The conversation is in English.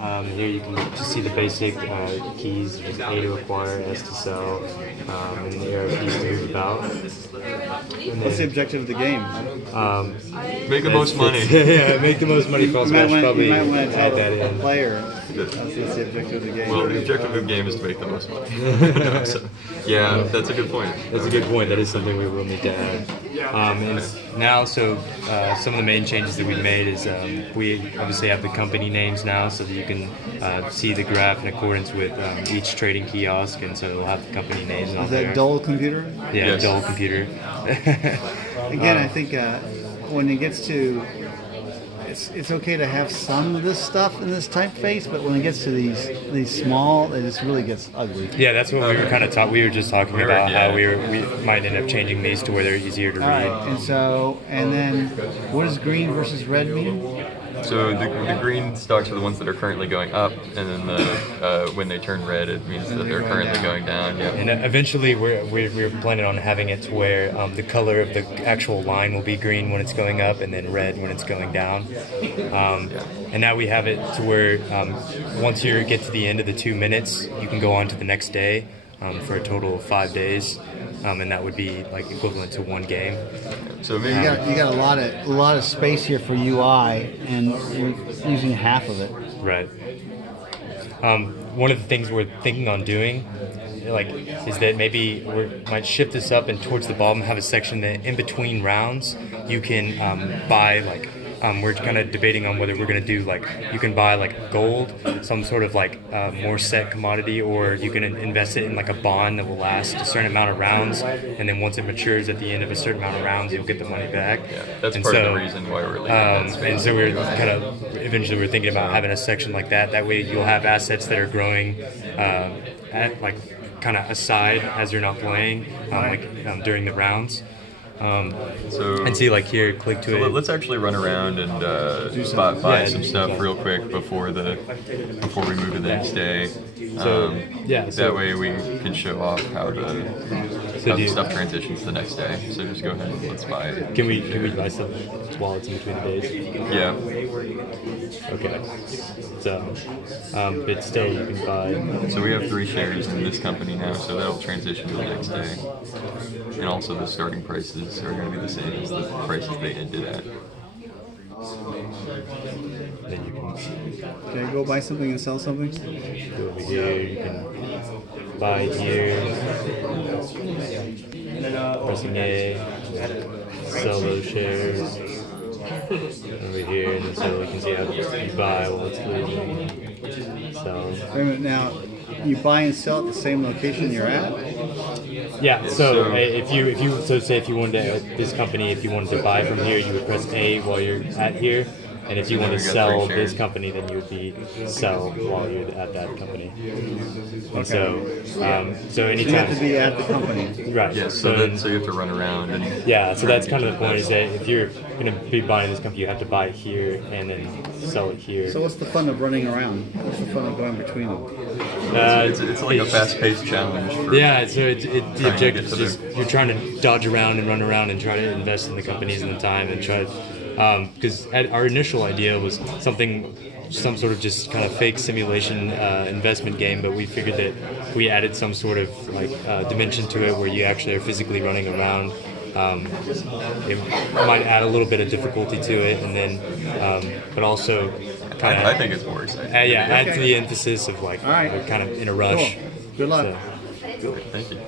Here you can just see the basic keys, just A to acquire, S to sell, and the arrow keys to move about. And What's the objective of the game? Make the most money. Yeah, make the most money from scratch. Probably you might want to add tell that the in. player that's the objective of the game. Well, the objective of the game is to make the most money. So, yeah, that's a good point. That's a good point. That is something we will need to add. And now, some of the main changes that we've made is we obviously have the company names now, so that you can see the graph in accordance with each trading kiosk, and so it'll have the company names on Is there. that Dole Computer? Yeah, Yes. Dole Computer. Again, I think when it gets to, it's okay to have some of this stuff in this typeface, but when it gets to these small, it just really gets ugly. Yeah, that's what we were kind of we were just talking about yeah. how we might end up changing these to where they're easier to All read. right, and then what does green versus red mean? So the green stocks are the ones that are currently going up, and then when they turn red, it means that they're currently going down. Yeah. And eventually, we're planning on having it to where the color of the actual line will be green when it's going up, and then red when it's going down. And now we have it to where once you get to the end of the 2 minutes, you can go on to the next day for a total of 5 days, and that would be like equivalent to one game. So maybe You got a lot of space here for UI, and we're using half of it. Right. One of the things we're thinking on doing, is that maybe we might shift this up and towards the bottom have a section that in between rounds you can buy we're kind of debating on whether we're going to do you can buy gold, some sort of more set commodity, or you can invest it in a bond that will last a certain amount of rounds, and then once it matures at the end of a certain amount of rounds, you'll get the money back. yeah, that's part of the reason why we're leaving that space. And so we're eventually we're thinking about having a section like that. That way you'll have assets that are growing at kind of aside as you're not playing, during the rounds. And see, here, click to it. Let's actually run around and buy some stuff real quick before we move to the next day. That way we can show off how the stuff transitions to the next day. So just go ahead and let's buy it. Can we buy some while it's in between the days? Yeah. Okay. So, but still you can buy. So we have 3 shares in this company now, so that'll transition to the next day. And also the starting prices are going to be the same as the prices they ended at. Then you can Can I go buy something and sell something? go over here. You can buy here. Pressing A. Sell those shares. Over here, and so you can see how you buy while it's losing. So. Wait a minute, now, you buy and sell at the same location you're at? Yeah. So if you say if you wanted to this company, if you wanted to buy from here, you would press A while you're at here, and if you want to sell this company, then you would be sell while you're at that company. And so anytime You have to be at the company. right. Yeah, so you have to run around and Yeah, so that's kind of the point, is that if you're going to be buying this company, you have to buy it here and then sell it here. So what's the fun of running around? What's the fun of going between them? it's like a fast-paced challenge. Yeah, so the objective is just you're trying to dodge around and run around and try to invest in the companies and the time and try because our initial idea was some sort of just kind of fake simulation investment game, but we figured that if we added some sort of dimension to it where you actually are physically running around, it might add a little bit of difficulty to it, and then but also kind of I think it's more exciting. add to the emphasis of right. kind of in a rush. Cool. Good luck. So. Thank you.